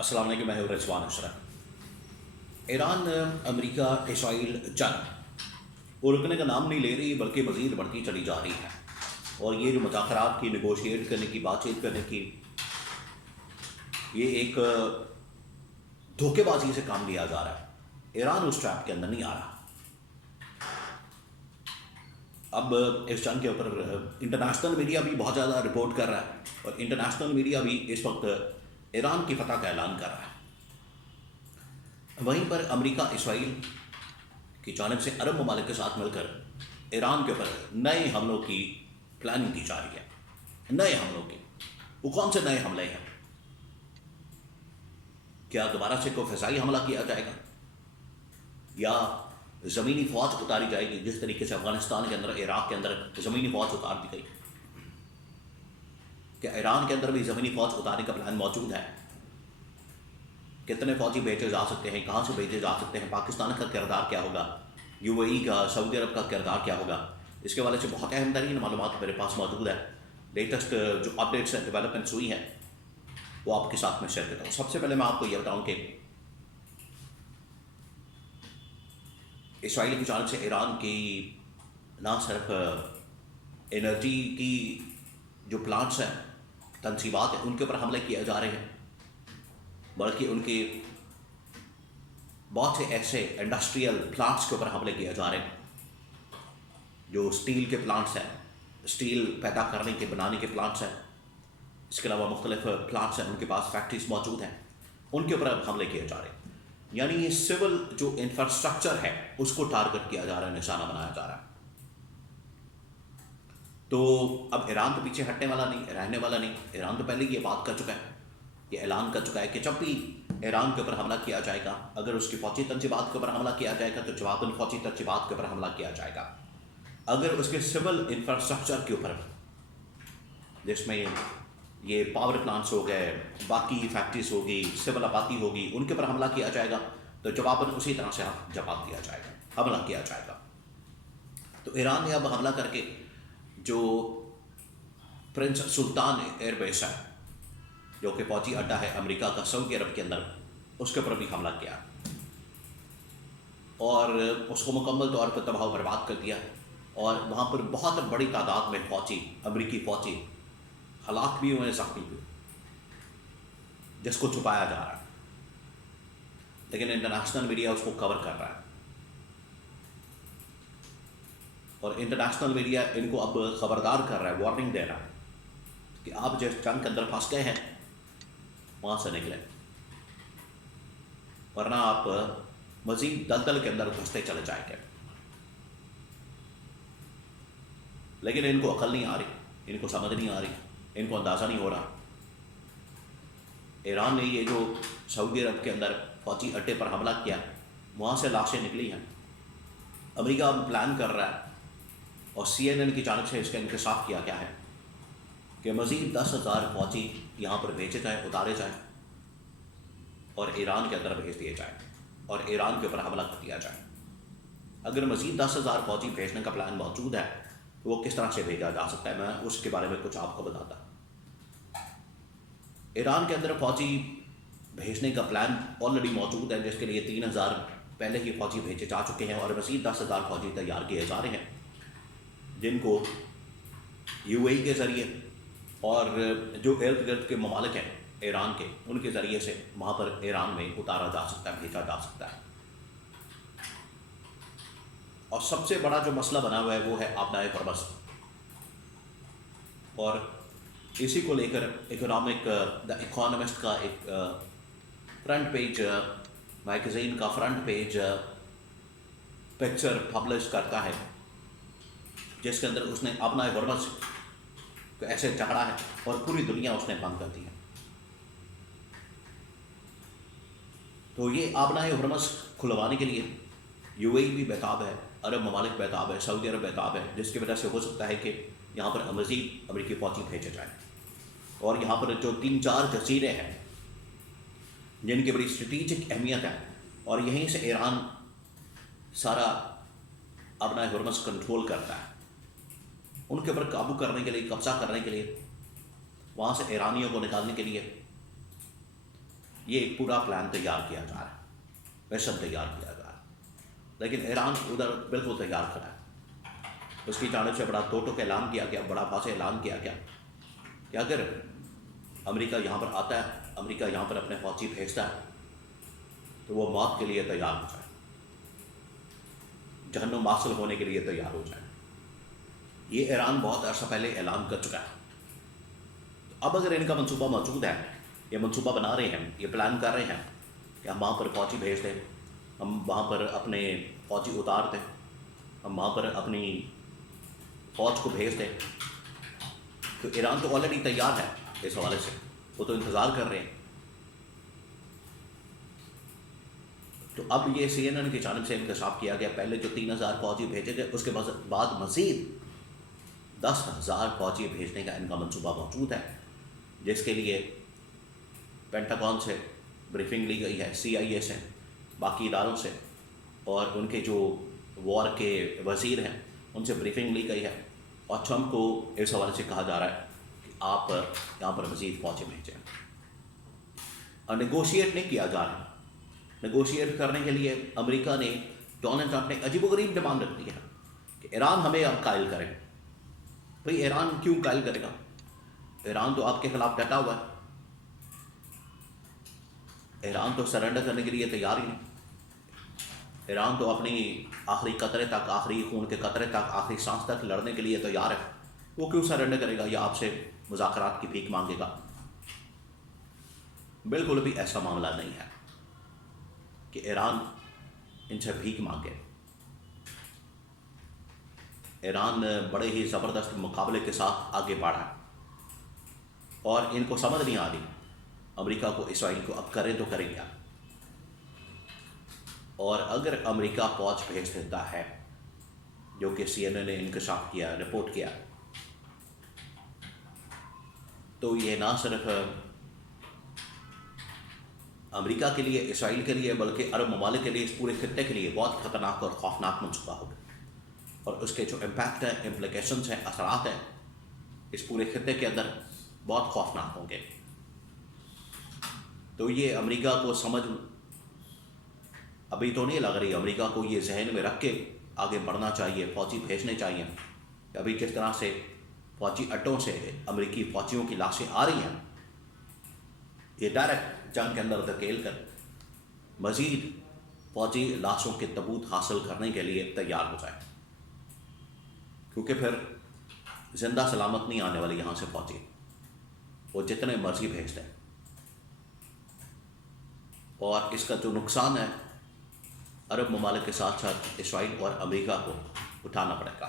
السلام علیکم، میں ہوں رضوان اشرف۔ ایران امریکہ اسرائیل جنگ وہ رکنے کا نام نہیں لے رہی، بلکہ مزید بڑھتی چلی جا رہی ہے، اور یہ جو مذاکرات کی، نیگوشیٹ کرنے کی، بات چیت کرنے کی، یہ ایک دھوکے بازی سے کام لیا جا رہا ہے۔ ایران اس ٹریپ کے اندر نہیں آ رہا۔ اب اس جنگ کے اوپر انٹرنیشنل میڈیا بھی بہت زیادہ رپورٹ کر رہا ہے، اور انٹرنیشنل میڈیا بھی اس وقت ایران کی فتح کا اعلان کر رہا ہے۔ وہیں پر امریکہ اسرائیل کی جانب سے عرب ممالک کے ساتھ مل کر ایران کے اوپر نئے حملوں کی پلاننگ کی جا رہی ہے۔ نئے حملوں کی، وہ کون سے نئے حملے ہیں؟ کیا دوبارہ سے کوئی فضائی حملہ کیا جائے گا، یا زمینی فوج اتاری جائے گی، جس طریقے سے افغانستان کے اندر، عراق کے اندر زمینی فوج اتار دی گئی؟ کیا ایران کے اندر بھی زمینی فوج اتارنے کا پلان موجود ہے؟ کتنے فوجی بھیجے جا سکتے ہیں، کہاں سے بھیجے جا سکتے ہیں، پاکستان کا کردار کیا ہوگا، یو اے ای کا، سعودی عرب کا کردار کیا ہوگا؟ اس کے والے سے بہت اہم ترین معلومات میرے پاس موجود ہے۔ لیٹسٹ جو اپڈیٹس ہیں، ڈیولپمنٹس ہوئی ہیں، وہ آپ کے ساتھ میں شیئر کرتا ہوں۔ سب سے پہلے میں آپ کو یہ بتاؤں کہ اسرائیل کی جانب سے ایران کی نہ صرف انرجی کی جو پلانٹس ہیں، تنصیبات ہیں، ان کے اوپر حملے کیے جا رہے ہیں، بلکہ ان کے بہت سے ایسے انڈسٹریل پلانٹس کے اوپر حملے کیے جا رہے ہیں، جو اسٹیل کے پلانٹس ہیں، اسٹیل پیدا کرنے کے، بنانے کے پلانٹس ہیں، اس کے علاوہ مختلف پلانٹس ہیں، ان کے پاس فیکٹریز موجود ہیں، ان کے اوپر حملے کیے جا رہے ہیں۔ یعنی یہ سول جو انفراسٹرکچر ہے، اس کو ٹارگٹ کیا جا رہا ہے، نشانہ بنایا جا رہا ہے۔ تو اب ایران تو پیچھے ہٹنے والا نہیں، رہنے والا نہیں۔ ایران تو پہلے یہ بات کر چکا ہے، یہ اعلان کر چکا ہے کہ جب بھی ایران کے اوپر حملہ کیا جائے گا، اگر اس کی فوجی تنصیبات کے اوپر حملہ کیا جائے گا تو جواباً فوجی تنصیبات کے اوپر حملہ کیا جائے گا۔ اگر اس کے سول انفراسٹرکچر کے اوپر، جس میں یہ پاور پلانٹس ہو گئے، باقی فیکٹریز ہوگی، سول آبادی ہوگی، ان کے اوپر حملہ کیا جائے گا تو جواباً اسی طرح سے جواب دیا جائے گا، حملہ کیا جائے گا۔ تو ایران نے اب حملہ کر کے جو پرنس سلطان ایئر بیس ہے، جو کہ فوجی اڈا ہے امریکہ کا سعودی عرب کے اندر، اس کے اوپر بھی حملہ کیا اور اس کو مکمل طور پر تباہ و برباد کر دیا، اور وہاں پر بہت بڑی تعداد میں فوجی، امریکی فوجی ہلاک بھی ہوئے، زخمی بھی ہوئے، جس کو چھپایا جا رہا ہے، لیکن انٹرنیشنل میڈیا اس کو کور کر رہا ہے، اور انٹرنیشنل میڈیا ان کو اب خبردار کر رہا ہے، وارننگ دے رہا ہے کہ آپ جس جنگ کے اندر پھنس گئے ہیں، وہاں سے نکلیں، ورنہ آپ مزید دلدل کے اندر گھستے چلے جائیں گے۔ لیکن ان کو عقل نہیں آ رہی، ان کو سمجھ نہیں آ رہی، ان کو اندازہ نہیں ہو رہا۔ ایران نے یہ جو سعودی عرب کے اندر فوجی اڈے پر حملہ کیا، وہاں سے لاشیں نکلی ہیں۔ امریکہ اب پلان کر رہا ہے، اور CNN کی جانب سے اس کا انکشاف کیا گیا ہے کہ مزید 10,000 فوجی یہاں پر بھیجے جائیں، اتارے جائیں، اور ایران کے اندر بھیج دیے جائیں، اور ایران کے اوپر حملہ کر دیا جائے۔ اگر مزید 10,000 فوجی بھیجنے کا پلان موجود ہے تو وہ کس طرح سے بھیجا جا سکتا ہے، میں اس کے بارے میں کچھ آپ کو بتاتا ہوں۔ ایران کے اندر فوجی بھیجنے کا پلان آلریڈی موجود ہے، جس کے لیے 3,000 پہلے ہی فوجی بھیجے جا چکے ہیں، اور مزید 10,000 فوجی تیار کیے جا رہے ہیں، جن کو یو اے ای کے ذریعے اور جو ارد گرد کے ممالک ہیں ایران کے، ان کے ذریعے سے وہاں پر ایران میں اتارا جا سکتا ہے، بھیجا جا سکتا ہے۔ اور سب سے بڑا جو مسئلہ بنا ہوا ہے وہ ہے آبنائے ہرمز، اور اسی کو لے کر دا اکانومسٹ کا ایک فرنٹ پیج، میگزین کا فرنٹ پیج پکچر پبلش کرتا ہے، جس کے اندر اس نے آبنائے ہرمز کو ایسے چڑھا ہے، اور پوری دنیا اس نے بند کر دی ہے۔ تو یہ آبنائے ہرمز کھلوانے کے لیے یو اے ای بھی بیتاب ہے، عرب ممالک بیتاب ہے، سعودی عرب بیتاب ہے، جس کی وجہ سے ہو سکتا ہے کہ یہاں پر مزید امریکی فوجی بھیجے جائیں، اور یہاں پر جو 3-4 جزیرے ہیں جن کی بڑی اسٹریٹجک اہمیت ہے، اور یہیں سے ایران سارا آبنائے ہرمز کنٹرول کرتا ہے، ان کے اوپر قابو کرنے کے لیے، قبضہ کرنے کے لیے، وہاں سے ایرانیوں کو نکالنے کے لیے یہ ایک پورا پلان تیار کیا جا رہا ہے، مشن تیار کیا جا رہا ہے، لیکن ایران ادھر بالکل تیار کھڑا ہے۔ اس کی جانب سے بڑا دو ٹوک اعلان کیا گیا، بڑا واضح اعلان کیا گیا کہ اگر امریکہ یہاں پر آتا ہے، امریکہ یہاں پر اپنے فوجی بھیجتا ہے تو وہ موت کے لیے تیار ہو جائے، جہنم حاصل ہونے کے لیے تیار ہو جائے۔ یہ ایران بہت عرصہ پہلے اعلان کر چکا ہے۔ اب اگر ان کا منصوبہ موجود ہے، یہ منصوبہ بنا رہے ہیں، یہ پلان کر رہے ہیں کہ ہم وہاں پر فوجی بھیج دیں، ہم وہاں پر اپنے فوجی اتار دیں، ہم وہاں پر اپنی فوج کو بھیج دیں، تو ایران تو آلریڈی تیار ہے اس حوالے سے، وہ تو انتظار کر رہے ہیں۔ تو اب یہ CNN کی جانب سے انکشاف کیا گیا، پہلے جو 3000 فوجی بھیجے گئے، اس کے بعد مزید 10,000 فوجی بھیجنے کا ان کا منصوبہ موجود ہے، جس کے لیے پینٹاگون سے بریفنگ لی گئی ہے، CIA سے، باقی اداروں سے، اور ان کے جو وار کے وزیر ہیں ان سے بریفنگ لی گئی ہے، اور ٹرمپ کو اس حوالے سے کہا جا رہا ہے کہ آپ یہاں پر مزید فوجیں بھیجیں، اور نیگوشیٹ نہیں کیا جا رہا۔ نیگوشیٹ کرنے کے لیے امریکہ نے، ڈونلڈ ٹرمپ نے عجیب و غریب ڈیمانڈ رکھ دی ہے کہ ایران ہمیں اب قائل کرے۔ بھئی ایران کیوں قائل کرے گا؟ ایران تو آپ کے خلاف ڈٹا ہوا ہے، ایران تو سرنڈر کرنے کے لیے تیار ہی نہیں، ایران تو اپنی آخری قطرے تک، آخری خون کے قطرے تک، آخری سانس تک لڑنے کے لیے تیار ہے۔ وہ کیوں سرنڈر کرے گا یا آپ سے مذاکرات کی بھیک مانگے گا؟ بالکل بھی ایسا معاملہ نہیں ہے کہ ایران ان سے بھیک مانگے۔ ایران بڑے ہی زبردست مقابلے کے ساتھ آگے بڑھا ہے، اور ان کو سمجھ نہیں آ رہی امریکہ کو، اسرائیل کو اب کریں تو کریں کیا۔ اور اگر امریکہ فوج بھیج دیتا ہے، جو کہ CNN نے انکشاف کیا، رپورٹ کیا، تو یہ نہ صرف امریکہ کے لیے، اسرائیل کے لیے، بلکہ عرب ممالک کے لیے، اس پورے خطے کے لیے بہت خطرناک اور خوفناک منصوبہ ہوگا، اور اس کے جو امپیکٹ ہیں، امپلیکیشنز ہیں، اثرات ہیں اس پورے خطے کے اندر بہت خوفناک ہوں گے۔ تو یہ امریکہ کو سمجھ ابھی تو نہیں لگ رہی، امریکہ کو یہ ذہن میں رکھ کے آگے بڑھنا چاہیے، فوجی بھیجنے چاہیے۔ ابھی کس طرح سے فوجی اڈوں سے امریکی فوجیوں کی لاشیں آ رہی ہیں، یہ ڈائریکٹ جنگ کے اندر دھکیل کر مزید فوجی لاشوں کے تبوت حاصل کرنے کے لیے تیار ہو جائے، کیونکہ پھر زندہ سلامت نہیں آنے والے یہاں سے فوجی، وہ جتنے مرضی بھیج دیں، اور اس کا جو نقصان ہے عرب ممالک کے ساتھ ساتھ اسرائیل اور امریکہ کو اٹھانا پڑے گا۔